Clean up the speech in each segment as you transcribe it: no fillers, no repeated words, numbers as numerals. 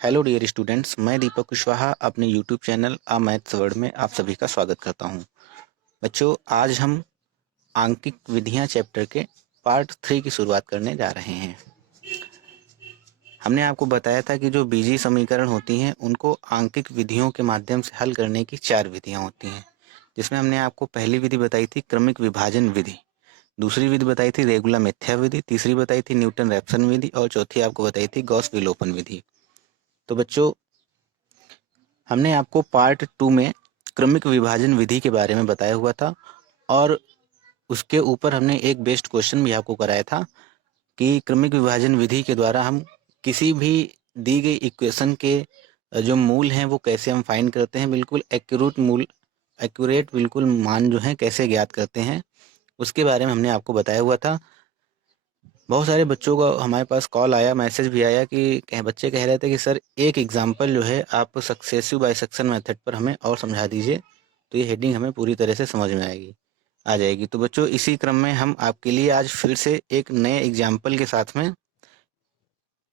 Hello dear students, मैं दीपक कुशवाहा अपने YouTube channel आ maths word में आप सभी का स्वागत करता हूं। बच्चों, आज हम आंकिक विधियां चैप्टर के पार्ट 3 की शुरुआत करने जा रहे हैं। हमने आपको बताया था कि जो बीजीय समीकरण होती हैं उनको आंकिक विधियों के माध्यम से हल करने की 4 विधियां होती हैं, जिसमें हमने आपको पहली विधि बताई थी क्रमिक विभाजन विधि, दूसरी विधि बताई थी रेगुला मिथ्या विधि, तीसरी बताई थी न्यूटन रैप्सन विधि और चौथी आपको बताई थी गॉस विलोपन विधि। तो बच्चों, हमने आपको पार्ट 2 में क्रमिक विभाजन विधि के बारे में बताया हुआ था और उसके ऊपर हमने एक बेस्ट क्वेश्चन भी आपको कराया था कि क्रमिक विभाजन विधि के द्वारा हम किसी भी दी गई इक्वेशन के जो मूल हैं वो कैसे हम फाइंड करते हैं, बिल्कुल एक्यूरेट बिल्कुल मान जो है कैसे ज्ञात करते हैं, उसके बारे में हमने आपको बताया हुआ था। बहुत सारे बच्चों का हमारे पास कॉल आया, मैसेज भी आया कि बच्चे कह रहे थे कि सर एक एग्जांपल जो है आप सक्सेसिव बाइसेक्शन मेथड पर हमें और समझा दीजिए, तो ये हेडिंग हमें पूरी तरह से समझ में आ जाएगी। तो बच्चों, इसी क्रम में हम आपके लिए आज फिर से एक नए एग्जाम्पल के साथ में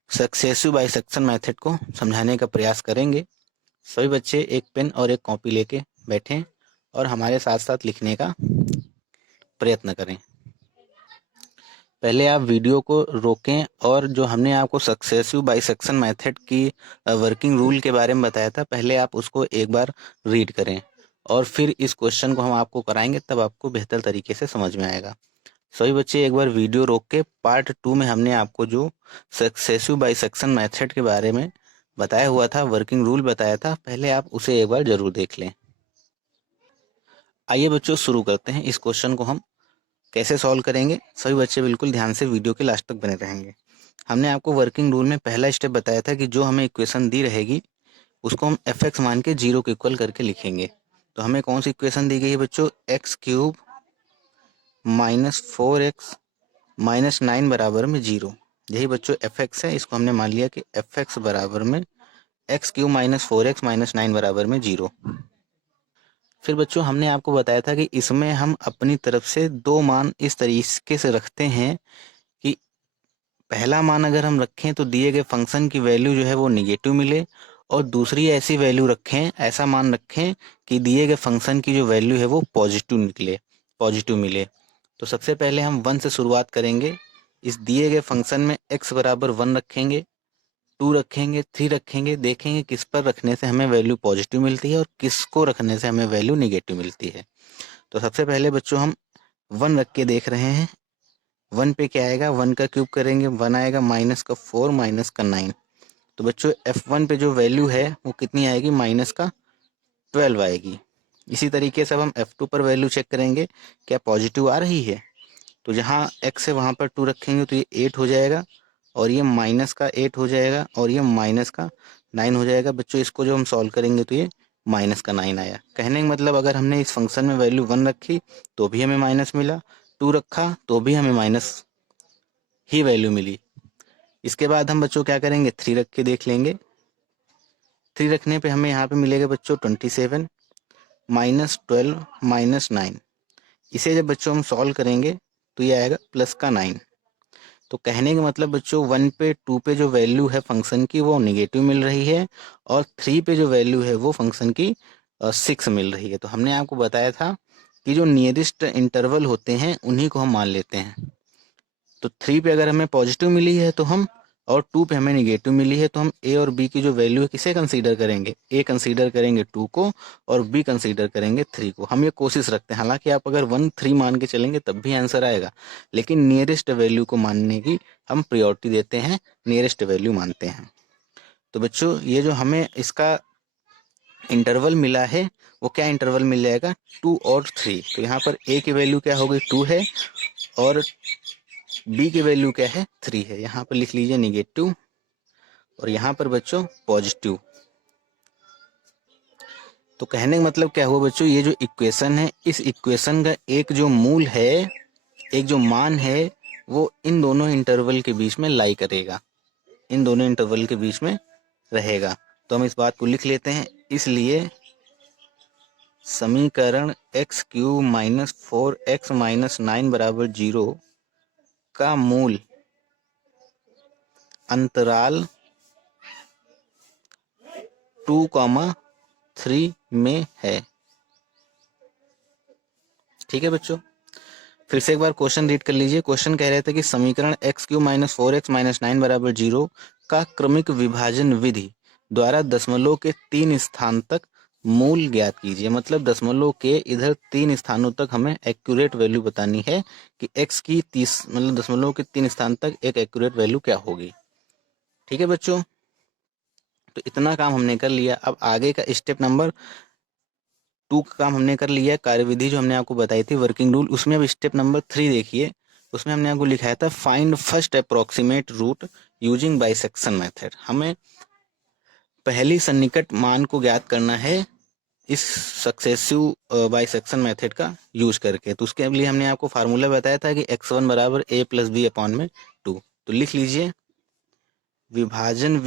सक्सेसिव बाइसेक्शन मेथड को समझाने का प्रयास करेंगे। सभी बच्चे एक पेन और एक कॉपी लेके बैठें और हमारे साथ साथ लिखने का प्रयत्न करें। पहले आप वीडियो को रोकें और जो हमने आपको सक्सेसिव बाइसेक्शन मेथड की वर्किंग रूल के बारे में बताया था, पहले आप उसको एक बार रीड करें और फिर इस क्वेश्चन को हम आपको कराएंगे, तब आपको बेहतर तरीके से समझ में आएगा। सभी बच्चे एक बार वीडियो रोक के पार्ट 2 में हमने आपको जो सक्सेसिव बाइसेक्शन मेथड के बारे में बताया हुआ था, वर्किंग रूल बताया था, पहले आप उसे एक बार जरूर देख लें। आइए बच्चों, शुरू करते हैं। इस क्वेश्चन को हम कैसे सॉल्व करेंगे, सभी बच्चे बिल्कुल ध्यान से वीडियो के लास्ट तक बने रहेंगे। हमने आपको वर्किंग रूल में पहला स्टेप बताया था कि जो हमें इक्वेशन दी रहेगी उसको हम एफ एक्स मान के 0 के इक्वल करके लिखेंगे। तो हमें कौन सी इक्वेशन दी गई है बच्चों? X cube minus 4x minus 9 बराबर में 0। यही बच्चों एफ एक्स है। इसको हमने मान लिया कि एफ एक्स बराबर में x cube minus 4x minus 9 बराबर में 0। फिर बच्चों, हमने आपको बताया था कि इसमें हम अपनी तरफ से दो मान इस तरीके से रखते हैं कि पहला मान अगर हम रखें तो दिए गए फंक्शन की वैल्यू जो है वो निगेटिव मिले, और दूसरी ऐसी वैल्यू रखें, ऐसा मान रखें कि दिए गए फंक्शन की जो वैल्यू है वो पॉजिटिव मिले। तो सबसे पहले हम 1 से शुरुआत करेंगे। इस दिए गए फंक्शन में x बराबर 1 रखेंगे, 2 रखेंगे, 3 रखेंगे, देखेंगे किस पर रखने से हमें वैल्यू पॉजिटिव मिलती है और किसको रखने से हमें वैल्यू निगेटिव मिलती है। तो सबसे पहले बच्चों हम 1 रख के देख रहे हैं। 1 पे क्या आएगा? 1 का क्यूब करेंगे, 1 आएगा, माइनस का 4 माइनस का 9। तो बच्चों F1 पे जो वैल्यू है वो कितनी आएगी? माइनस का 12 आएगी। इसी तरीके से अब हम F2 पर वैल्यू चेक करेंगे, क्या पॉजिटिव आ रही है? तो जहाँ x है वहाँ पर 2 रखेंगे तो ये 8 हो जाएगा, और ये माइनस का 8 हो जाएगा, और ये माइनस का 9 हो जाएगा। बच्चों, इसको जो हम सॉल्व करेंगे तो ये माइनस का 9 आया। कहने का मतलब, अगर हमने इस फंक्शन में वैल्यू 1 रखी तो भी हमें माइनस मिला, 2 रखा तो भी हमें माइनस ही वैल्यू मिली। इसके बाद हम बच्चों क्या करेंगे? 3 रख के देख लेंगे। 3 रखने पे हमें यहाँ पे मिलेगा बच्चों 27 माइनस 12 माइनस 9। इसे जब बच्चों हम सॉल्व करेंगे तो ये आएगा प्लस का 9। तो कहने का मतलब बच्चों, 1 पे 2 पे जो वैल्यू है फंक्शन की वो निगेटिव मिल रही है, और 3 पे जो वैल्यू है वो फंक्शन की 6 मिल रही है। तो हमने आपको बताया था कि जो नियरेस्ट इंटरवल होते हैं उन्हीं को हम मान लेते हैं। तो 3 पे अगर हमें पॉजिटिव मिली है तो हम, और 2 पे हमें निगेटिव मिली है, तो हम ए और बी की जो वैल्यू है किसे कंसीडर करेंगे? ए कंसीडर करेंगे 2 को, और बी कंसीडर करेंगे 3 को। हम ये कोशिश रखते हैं, हालांकि आप अगर 1 3 मान के चलेंगे तब भी आंसर आएगा, लेकिन नियरेस्ट वैल्यू को मानने की हम प्रायोरिटी देते हैं, नियरेस्ट वैल्यू मानते हैं। तो बच्चों, ये जो हमें इसका इंटरवल मिला है वो क्या इंटरवल मिल जाएगा? 2 और 3। तो यहाँ पर ए की वैल्यू क्या हो गई? 2 है, और बी की वैल्यू क्या है? 3 है। यहाँ पर लिख लीजिए निगेटिव, और यहाँ पर बच्चों पॉजिटिव। तो कहने का मतलब क्या हुआ बच्चों? ये जो इक्वेशन है, इस इक्वेशन का एक जो मूल है, एक जो मान है, वो इन दोनों इंटरवल के बीच में लाई करेगा, इन दोनों इंटरवल के बीच में रहेगा। तो हम इस बात को लिख लेते हैं। इसलिए समीकरण x cube minus 4x minus 9 बराबर 0 का मूल अंतराल 2,3 में है। ठीक है बच्चों, फिर से एक बार क्वेश्चन रीड कर लीजिए। क्वेश्चन कह रहे थे कि समीकरण x³ - 4x - 9 = 0 का क्रमिक विभाजन विधि द्वारा दशमलव के 3 स्थान तक मूल ज्ञात कीजिए। मतलब दशमलव के इधर 3 स्थानों तक हमें एक्यूरेट वैल्यू बतानी है कि x की 30 मतलब दशमलव के 3 स्थान तक एक एक्यूरेट वैल्यू क्या होगी। ठीक है बच्चों, तो इतना काम हमने कर लिया। अब आगे का स्टेप नंबर 2 का काम हमने कर लिया। कार्यविधि जो हमने आपको बताई थी वर्किंग रूल, उसमें अब स्टेप नंबर 3 देखिए। उसमें हमने आपको लिखाया था find first approximate root using bisection method. हमें पहली सन्निकट मान को ज्ञात करना है इस सक्सेसिव बाइसेक्शन मेथड का यूज करके। तो उसके लिए हमने आपको फार्मूला बताया था कि x1 = a + b अपॉन में 2। तो लिख लीजिए, विभाजन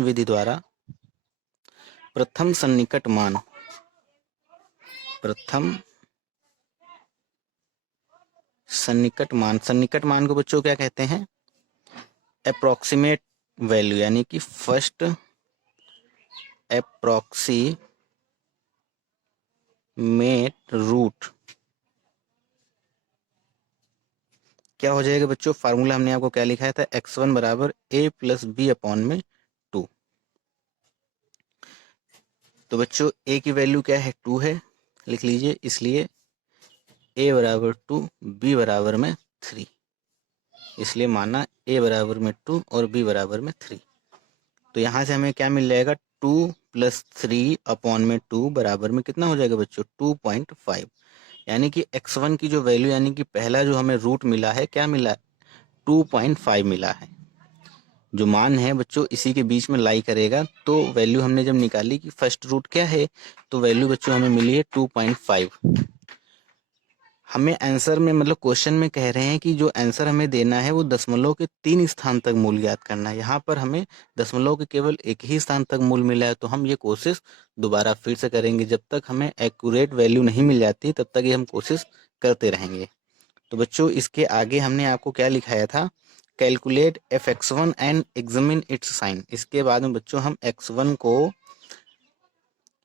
विधि द्वारा प्रथम सन्निकट मान को बच्चों क्या कहते हैं? अप्रोक्सीमेट वैल्यू, यानी कि फर्स्ट अप्रोक्सीमेट रूट क्या हो जाएगा बच्चों? फार्मूला हमने आपको क्या लिखाया था? x1 = a + b अपॉन में 2। तो बच्चों a की वैल्यू क्या है? 2 है, लिख लीजिए। इसलिए a = 2, b = में 3। इसलिए माना a = में 2 और b = में 3। तो यहाँ से हमें क्या मिल जाएगा? 2 + 3 अपॉन में 2 बराबर में कितना हो जाएगा बच्चों? 2.5। यानी कि x1 की जो वैल्यू, यानी कि पहला जो हमें रूट मिला है, क्या मिला? 2.5 मिला है। जो मान है बच्चों इसी के बीच में लाई करेगा। तो वैल्यू हमने जब निकाली कि फर्स्ट रूट क्या है, तो वैल्यू बच्चों हमें मिली है 2.5। हमें आंसर में मतलब क्वेश्चन में कह रहे हैं कि जो आंसर हमें देना है वो दशमलव के 3 स्थान तक मूल ज्ञात करना है। यहाँ पर हमें दशमलव के केवल एक ही स्थान तक मूल मिला है। तो हम ये कोशिश दोबारा फिर से करेंगे। जब तक हमें एक्यूरेट वैल्यू नहीं मिल जाती तब तक ये हम कोशिश करते रहेंगे। तो बच्चों इसके आगे हमने आपको क्या लिखाया था? Calculate f(x1) and examine its sign. इसके बाद में बच्चों हम x1 को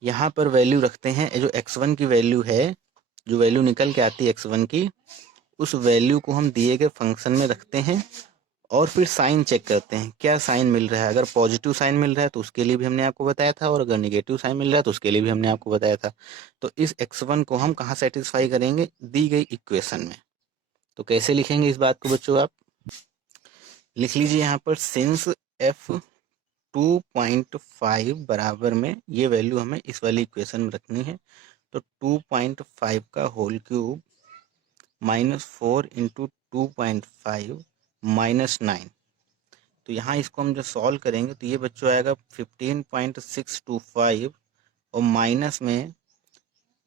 यहाँ पर वैल्यू रखते हैं। जो x1 की वैल्यू है, जो वैल्यू निकल के आती है x1 की, उस वैल्यू को हम दिए गए फंक्शन में रखते हैं और फिर साइन चेक करते हैं क्या साइन मिल रहा है। अगर पॉजिटिव साइन मिल रहा है तो उसके लिए भी हमने आपको बताया था, और अगर नेगेटिव साइन मिल रहा है तो उसके लिए भी हमने आपको बताया था। तो इस x1 को हम कहाँ सेटिस्फाई करेंगे? दी गई इक्वेशन में। तो कैसे लिखेंगे इस बात को बच्चों? आप लिख लीजिए यहाँ पर, सिंस f 2.5 बराबर में ये वैल्यू हमें इस वाली इक्वेशन में रखनी है। तो 2.5 का होल क्यूब -4 × 2.5 -9। तो यहाँ इसको हम जब सॉल्व करेंगे तो ये बच्चों आएगा 15.625 और माइनस में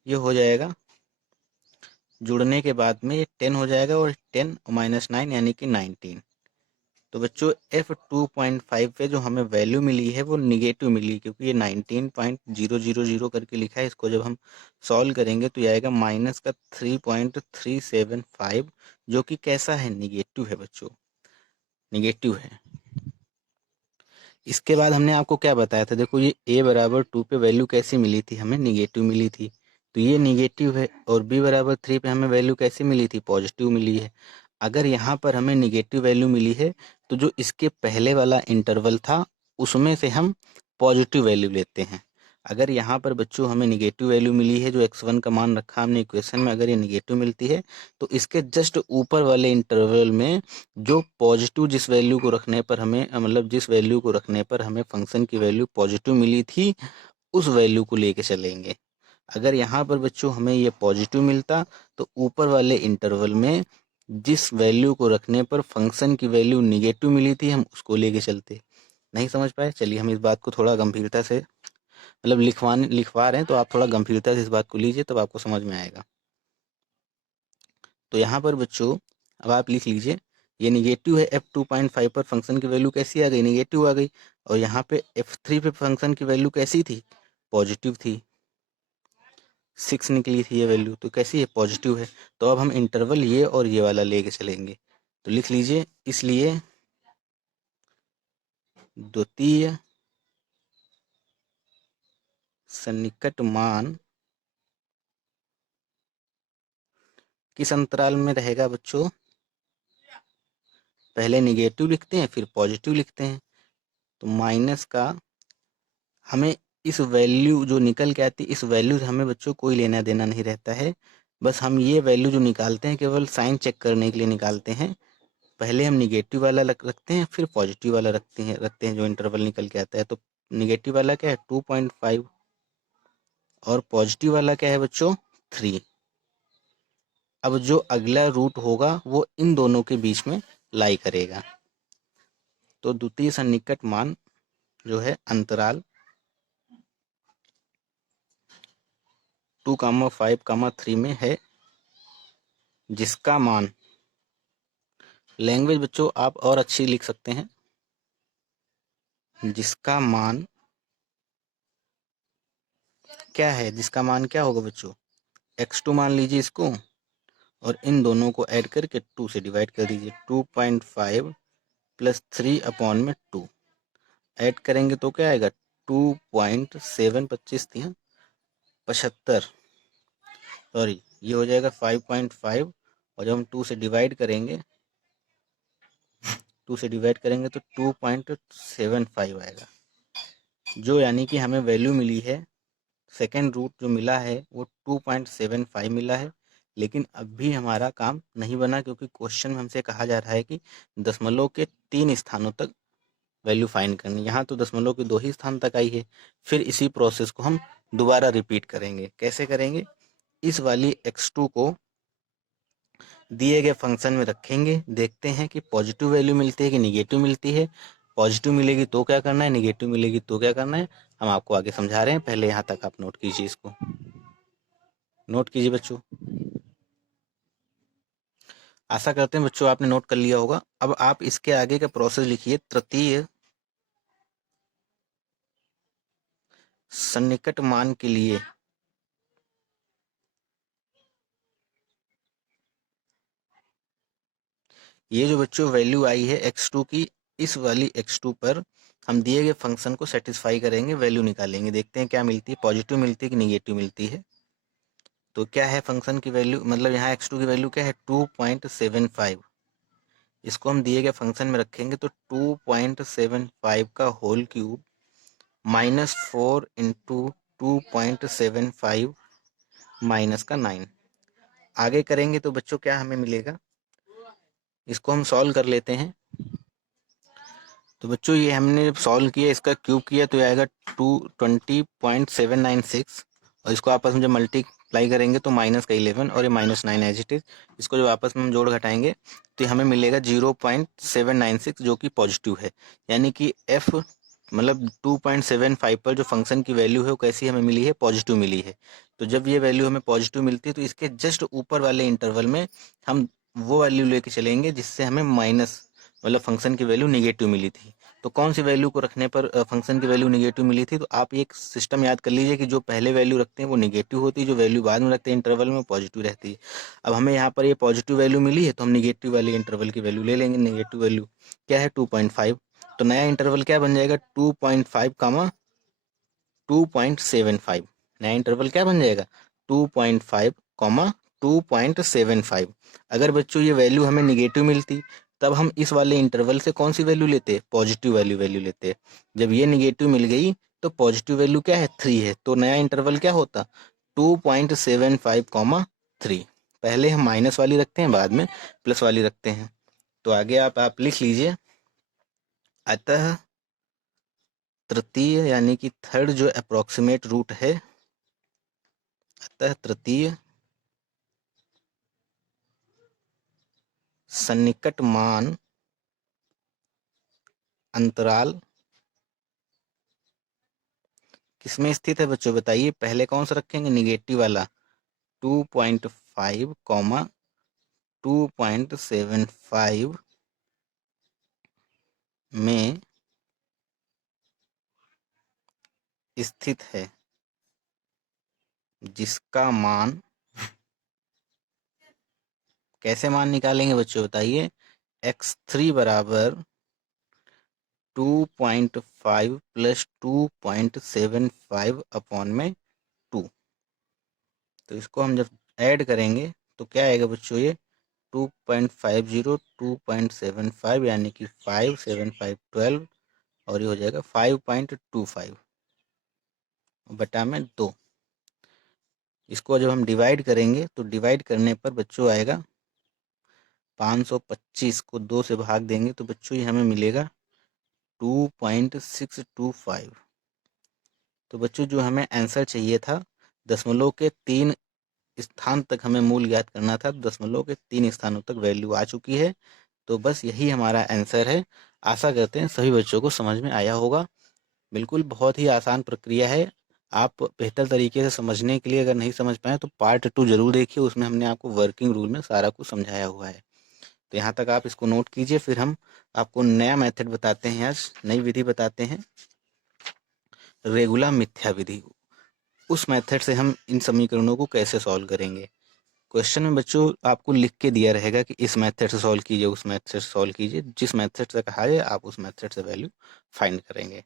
ये हो जाएगा, जुड़ने के बाद में ये 10 हो जाएगा और 10 और -9 यानी कि 19। तो बच्चों f 2.5 पे जो हमें वैल्यू मिली है वो निगेटिव मिली, क्योंकि ये 19.000 करके लिखा है। इसको जब हम सॉल्व करेंगे तो ये आएगा माइनस का 3.375, जो कि कैसा है? निगेटिव है बच्चों, निगेटिव है। इसके बाद हमने आपको क्या बताया था? देखो ये a = 2 पे वैल्यू कैसी मिली थी? हमें निगेटिव मिली थी, तो ये निगेटिव है। और b = 3 पे हमें वैल्यू कैसी मिली थी? पॉजिटिव मिली है। अगर यहाँ पर हमें निगेटिव वैल्यू मिली है तो जो इसके पहले वाला इंटरवल था उसमें से हम पॉजिटिव वैल्यू लेते हैं। अगर यहाँ पर बच्चों हमें निगेटिव वैल्यू मिली है, जो x1 का मान रखा हमने इक्वेशन में, अगर ये निगेटिव मिलती है तो इसके जस्ट ऊपर वाले इंटरवल में जो पॉजिटिव जिस वैल्यू को रखने पर हमें मतलब जिस वैल्यू को रखने पर हमें फंक्शन की वैल्यू पॉजिटिव मिली थी, उस वैल्यू को लेके चलेंगे। अगर यहाँ पर बच्चों हमें ये पॉजिटिव मिलता तो ऊपर वाले इंटरवल में जिस वैल्यू को रखने पर फंक्शन की वैल्यू निगेटिव मिली थी, हम उसको लेके चलते। नहीं समझ पाए? चलिए हम इस बात को थोड़ा गंभीरता से मतलब लिखवा रहे हैं तो आप थोड़ा गंभीरता से इस बात को लीजिए, तब आपको समझ में आएगा। तो यहाँ पर बच्चों अब आप लिख लीजिए, ये निगेटिव है। f 2.5 पर फंक्शन की वैल्यू कैसी आ गई? निगेटिव आ गई। और यहाँ पे f3 पे फंक्शन की वैल्यू कैसी थी? पॉजिटिव थी, 6 निकली थी ये वैल्यू, तो कैसी है? पॉजिटिव है। तो अब हम इंटरवल ये और ये वाला लेके चलेंगे। तो लिख लीजिए, इसलिए द्वितीय सन्निकट मान किस अंतराल में रहेगा बच्चों? पहले निगेटिव लिखते हैं फिर पॉजिटिव लिखते हैं। तो माइनस का हमें इस वैल्यू जो निकल के आती है, इस वैल्यू से हमें बच्चों कोई लेना देना नहीं रहता है। बस हम ये वैल्यू जो निकालते हैं केवल साइन चेक करने के लिए निकालते हैं। पहले हम निगेटिव वाला रखते हैं फिर पॉजिटिव वाला रखते हैं जो इंटरवल निकल के आता है। तो निगेटिव वाला क्या है 2.5 और पॉजिटिव वाला क्या है बच्चों 3। अब जो अगला रूट होगा वो इन दोनों के बीच में लाई करेगा। तो द्वितीय सन्निकट मान जो है अंतराल 2,5,3 में है, जिसका मान, लैंग्वेज बच्चों आप और अच्छी लिख सकते हैं, जिसका मान क्या है, जिसका मान क्या होगा बच्चों x2 मान लीजिए इसको, और इन दोनों को ऐड करके 2 से डिवाइड कर दीजिए। 2.5 प्लस 3 अपॉन में 2 ऐड करेंगे तो क्या आएगा 2.7 25 75, सॉरी ये हो जाएगा 5.5, और जब हम 2 से डिवाइड करेंगे तो 2.75 आएगा। जो यानी कि हमें वैल्यू मिली है, सेकेंड रूट जो मिला है वो 2.75 मिला है। लेकिन अब भी हमारा काम नहीं बना, क्योंकि क्वेश्चन में हमसे कहा जा रहा है कि दशमलव के 3 स्थानों तक वैल्यू फाइंड करनी। यहाँ तो दशमलव के 2 ही स्थान तक आई है। फिर इसी प्रोसेस को हम दोबारा रिपीट करेंगे। कैसे करेंगे? इस वाली x2 को दिए गए फंक्शन में रखेंगे, देखते हैं कि पॉजिटिव वैल्यू मिलती है कि निगेटिव मिलती है। पॉजिटिव मिलेगी तो क्या करना है, निगेटिव मिलेगी तो क्या करना है, हम आपको आगे समझा रहे हैं। पहले यहाँ तक आप नोट कीजिए, इसको नोट कीजिए बच्चों। आशा करते हैं बच्चों आपने नोट कर लिया होगा। अब आप इसके आगे का प्रोसेस लिखिए। तृतीय सन्निकट मान के लिए ये जो बच्चों वैल्यू आई है x2 की, इस वाली x2 पर हम दिए गए फंक्शन को सेटिस्फाई करेंगे, वैल्यू निकालेंगे, देखते हैं क्या मिलती है, पॉजिटिव मिलती है कि निगेटिव मिलती है। तो क्या है फंक्शन की वैल्यू, मतलब यहाँ x2 की वैल्यू क्या है 2.75। इसको हम दिए गए फंक्शन में रखेंगे तो 2.75 का होल क्यूब -4 इंटू 2.75 माइनस का 9। आगे करेंगे तो बच्चों क्या हमें मिलेगा, इसको हम सॉल्व कर लेते हैं। तो बच्चों ये हमने सॉल्व किया, इसका क्यूब किया तो ये आएगा 220.796, और इसको आपस में जब मल्टीप्लाई करेंगे तो -11 और ये -9 एज इट इज। इसको जब आपस में हम जोड़ घटाएंगे तो हमें मिलेगा 0.796 जो कि पॉजिटिव है। यानी कि एफ मतलब 2.75 पर जो फंक्शन की वैल्यू है वो कैसी हमें मिली है, पॉजिटिव मिली है। तो जब ये वैल्यू हमें पॉजिटिव मिलती है तो इसके जस्ट ऊपर वाले इंटरवल में हम वो वैल्यू लेके चलेंगे जिससे हमें माइनस मतलब फंक्शन की वैल्यू निगेटिव मिली थी। तो कौन सी वैल्यू को रखने पर फंक्शन की वैल्यू निगेटिव मिली थी, तो आप ये एक सिस्टम याद कर लीजिए कि जो पहले वैल्यू रखते हैं वो निगेटिव होती है, जो वैल्यू बाद में रखते हैं इंटरवल में पॉजिटिव रहती है। अब हमें यहाँ पर ये पॉजिटिव वैल्यू मिली है तो हम निगेटिव वाले इंटरवल की वैल्यू ले लेंगे। निगेटिव वैल्यू क्या है 2.5, तो नया इंटरवल क्या बन जाएगा 2.5 कामा 2.75। नया इंटरवल क्या बन जाएगा 2.5 कॉमा 2.75। अगर बच्चों ये वैल्यू हमें निगेटिव मिलती तब हम इस वाले इंटरवल से कौन सी वैल्यू लेते, पॉजिटिव वैल्यू लेते। जब ये निगेटिव मिल गई तो पॉजिटिव वैल्यू क्या है 3 है, तो नया इंटरवल क्या होता 2.75 कॉमा 3। पहले हम माइनस वाली रखते हैं बाद में प्लस वाली रखते हैं। तो आगे आप लिख लीजिए, अतः तृतीय यानी कि थर्ड जो अप्रोक्सीमेट रूट है, अतः तृतीय सन्निकट मान अंतराल किसमें स्थित है बच्चों बताइए। पहले कौन सा रखेंगे, निगेटिव वाला 2.5 कॉमा 2.75 में स्थित है, जिसका मान, कैसे मान निकालेंगे बच्चों बताइए, x3 बराबर 2.5 प्लस 2.75 अपॉन में 2। तो इसको हम जब ऐड करेंगे तो क्या आएगा बच्चों, ये 2.50 2.75 यानी कि 5 7 5 12 और ये हो जाएगा 5.25 बटा में 2। इसको जब हम डिवाइड करेंगे तो डिवाइड करने पर बच्चों आएगा 525 को 2 से भाग देंगे तो बच्चों ये हमें मिलेगा 2.625। तो बच्चों जो हमें आंसर चाहिए था, दशमलव के 3 स्थान तक हमें मूल ज्ञात करना था, तो दशमलव के 3 स्थानों तक वैल्यू आ चुकी है। तो बस यही हमारा आंसर है। आशा करते हैं सभी बच्चों को समझ में आया होगा। बिल्कुल बहुत ही आसान प्रक्रिया है। आप बेहतर तरीके से समझने के लिए अगर नहीं समझ पाए तो पार्ट 2 जरूर देखिए, उसमें हमने आपको वर्किंग रूल में सारा कुछ समझाया हुआ है। तो यहाँ तक आप इसको नोट कीजिए, फिर हम आपको नया मेथड बताते हैं, आज नई विधि बताते हैं, रेगुला मिथ्या विधि। उस मेथड से हम इन समीकरणों को कैसे सॉल्व करेंगे। क्वेश्चन में बच्चों आपको लिख के दिया रहेगा कि इस मेथड से सॉल्व कीजिए, उस मेथड से सॉल्व कीजिए। जिस मेथड से कहा जाए आप उस मेथड से वैल्यू फाइंड करेंगे।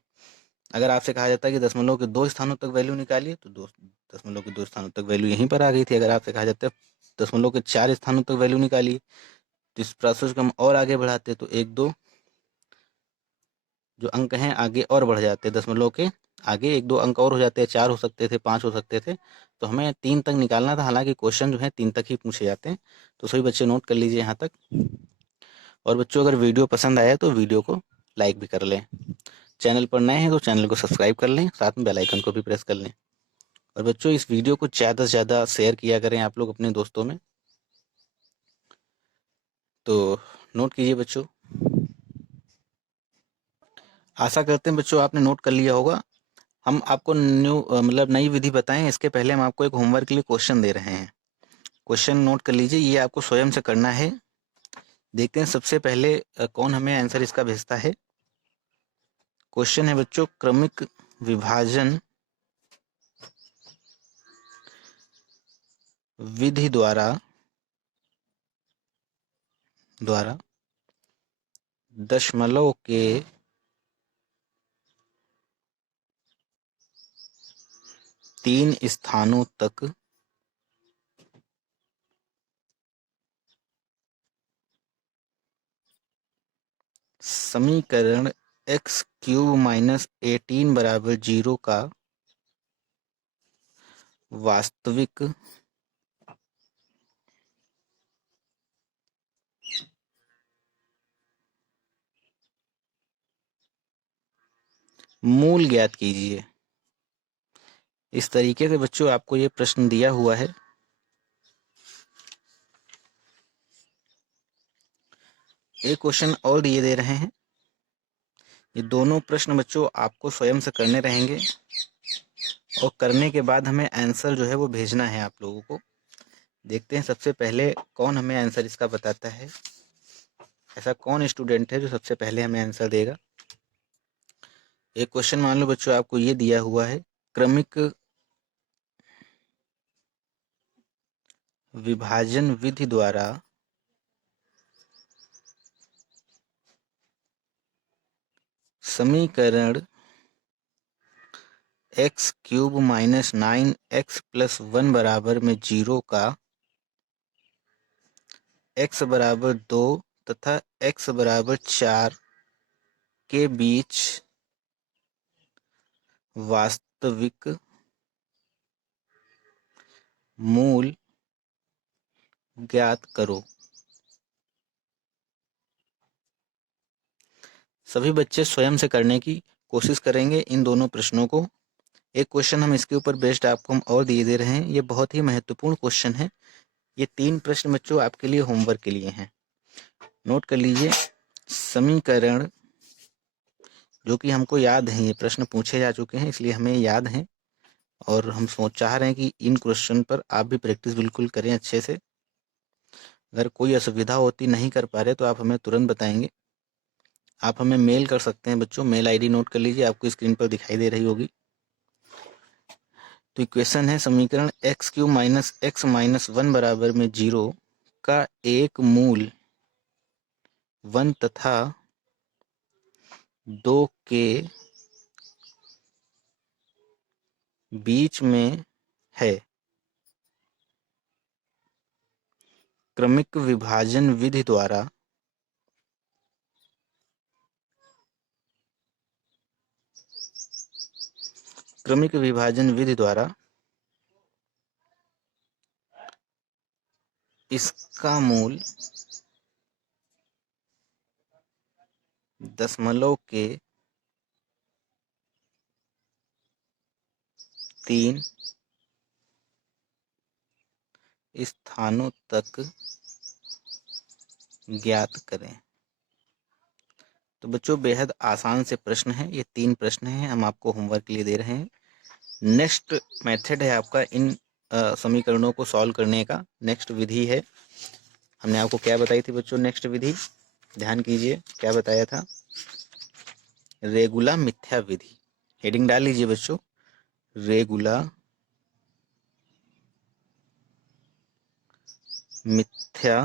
अगर आपसे कहा जाता है कि दशमलव के 2 स्थानों तक वैल्यू निकालिए, तो दशमलव के 2 स्थानों तक वैल्यू यहीं पर आ गई थी। अगर आपसे कहा जाता है दशमलव के 4 स्थानों तक वैल्यू निकालिए, तो इस प्रोसेस को हम और आगे बढ़ाते तो 1 2 जो अंक हैं आगे और बढ़ जाते, दशमलव के आगे 1 2 अंक और हो जाते हैं, 4 हो सकते थे, 5 हो सकते थे। तो हमें 3 तक निकालना था। हालांकि क्वेश्चन जो है 3 तक ही पूछे जाते हैं। तो सभी बच्चे नोट कर लीजिए यहाँ तक। और बच्चों अगर वीडियो पसंद आया तो वीडियो को लाइक भी कर लें। चैनल पर नए हैं तो चैनल को सब्सक्राइब कर लें, साथ में बेल आइकन को भी प्रेस कर लें। और बच्चों इस वीडियो को ज़्यादा से ज़्यादा शेयर किया करें आप लोग अपने दोस्तों में। तो नोट कीजिए बच्चों। आशा करते हैं बच्चों आपने नोट कर लिया होगा। हम आपको मतलब नई विधि बताएं, इसके पहले हम आपको एक होमवर्क के लिए क्वेश्चन दे रहे हैं। क्वेश्चन नोट कर लीजिए, ये आपको स्वयं से करना है। देखते हैं सबसे पहले कौन हमें आंसर इसका भेजता है। क्वेश्चन है बच्चों, क्रमिक विभाजन विधि द्वारा दशमलव के 3 स्थानों तक समीकरण x³ - 18 बराबर 0 का वास्तविक मूल ज्ञात कीजिए। इस तरीके से बच्चों आपको ये प्रश्न दिया हुआ है। एक क्वेश्चन और दिए दे रहे हैं। ये दोनों प्रश्न बच्चों आपको स्वयं से करने रहेंगे और करने के बाद हमें आंसर जो है वो भेजना है आप लोगों को। देखते हैं सबसे पहले कौन हमें आंसर इसका बताता है। ऐसा कौन स्टूडेंट है जो सबसे पहले हमें आंसर देगा। एक क्वेश्चन मान लो बच्चों आपको ये दिया हुआ है, क्रमिक विभाजन विधि द्वारा समीकरण x³ - 9x + 1 बराबर में 0 का x बराबर 2 तथा x बराबर 4 के बीच वास्तविक मूल ज्ञात करो। सभी बच्चे स्वयं से करने की कोशिश करेंगे इन दोनों प्रश्नों को। एक क्वेश्चन हम इसके ऊपर बेस्ड आपको हम और दिए दे रहे हैं। ये बहुत ही महत्वपूर्ण क्वेश्चन है। ये 3 प्रश्न बच्चों आपके लिए होमवर्क के लिए हैं। नोट कर लीजिए। समीकरण जो कि हमको याद है, ये प्रश्न पूछे जा चुके हैं इसलिए हमें याद है और हम चाह रहे हैं कि इन क्वेश्चन पर आप भी प्रैक्टिस बिल्कुल करें अच्छे से। अगर कोई असुविधा होती, नहीं कर पा रहे तो आप हमें तुरंत बताएंगे। आप हमें मेल कर सकते हैं बच्चों। मेल आईडी नोट कर लीजिए, आपको स्क्रीन पर दिखाई दे रही होगी। तो इक्वेशन है, समीकरण x³ - x - 1 बराबर में 0 का एक मूल 1 तथा 2 के बीच में है। क्रमिक विभाजन विधि द्वारा इसका मूल दशमलव के 3 स्थानों तक ज्ञात करें। तो बच्चों बेहद आसान से प्रश्न है, ये 3 प्रश्न हैं, हम आपको होमवर्क के लिए दे रहे हैं। नेक्स्ट मेथड है आपका इन समीकरणों को सॉल्व करने का। नेक्स्ट विधि है, हमने आपको क्या बताई थी बच्चों? नेक्स्ट विधि ध्यान कीजिए, क्या बताया था? रेगुला मिथ्या विधि। हेडिंग डाल लीजिए बच्चों, रेगुला मिथ्या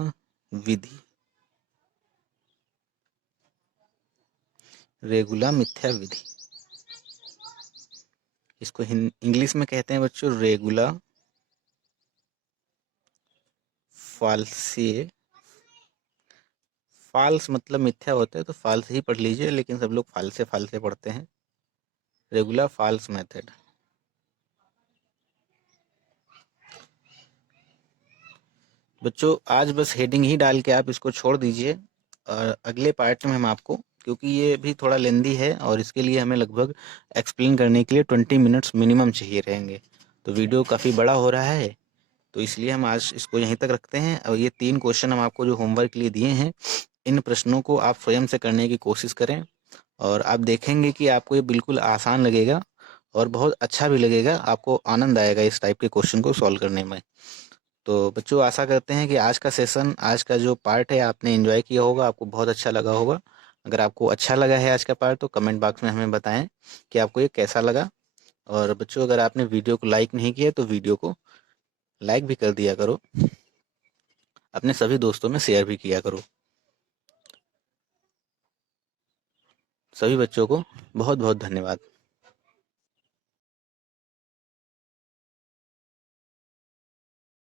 विधि। रेगुला मिथ्या विधि, इसको इंग्लिश में कहते हैं बच्चों रेगुला फाल्सिए। फाल्स मतलब मिथ्या होता है, तो फाल्स ही पढ़ लीजिए, लेकिन सब लोग फाल्से फाल्से पढ़ते हैं। रेगुला फाल्स मेथड। बच्चों आज बस हेडिंग ही डाल के आप इसको छोड़ दीजिए, और अगले पार्ट में हम आपको, क्योंकि ये भी थोड़ा लेंदी है और इसके लिए हमें लगभग एक्सप्लेन करने के लिए 20 मिनट्स मिनिमम चाहिए रहेंगे, तो वीडियो काफ़ी बड़ा हो रहा है, तो इसलिए हम आज इसको यहीं तक रखते हैं। और ये 3 क्वेश्चन हम आपको जो होमवर्क के लिए दिए हैं, इन प्रश्नों को आप स्वयं से करने की कोशिश करें, और आप देखेंगे कि आपको ये बिल्कुल आसान लगेगा और बहुत अच्छा भी लगेगा, आपको आनंद आएगा इस टाइप के क्वेश्चन को सॉल्व करने में। तो बच्चों आशा करते हैं कि आज का सेशन, आज का जो पार्ट है आपने एंजॉय किया होगा, आपको बहुत अच्छा लगा होगा। अगर आपको अच्छा लगा है आज का पार्ट, तो कमेंट बॉक्स में हमें बताएं कि आपको ये कैसा लगा। और बच्चों अगर आपने वीडियो को लाइक नहीं किया तो वीडियो को लाइक भी कर दिया करो, अपने सभी दोस्तों में शेयर भी किया करो। सभी बच्चों को बहुत बहुत धन्यवाद।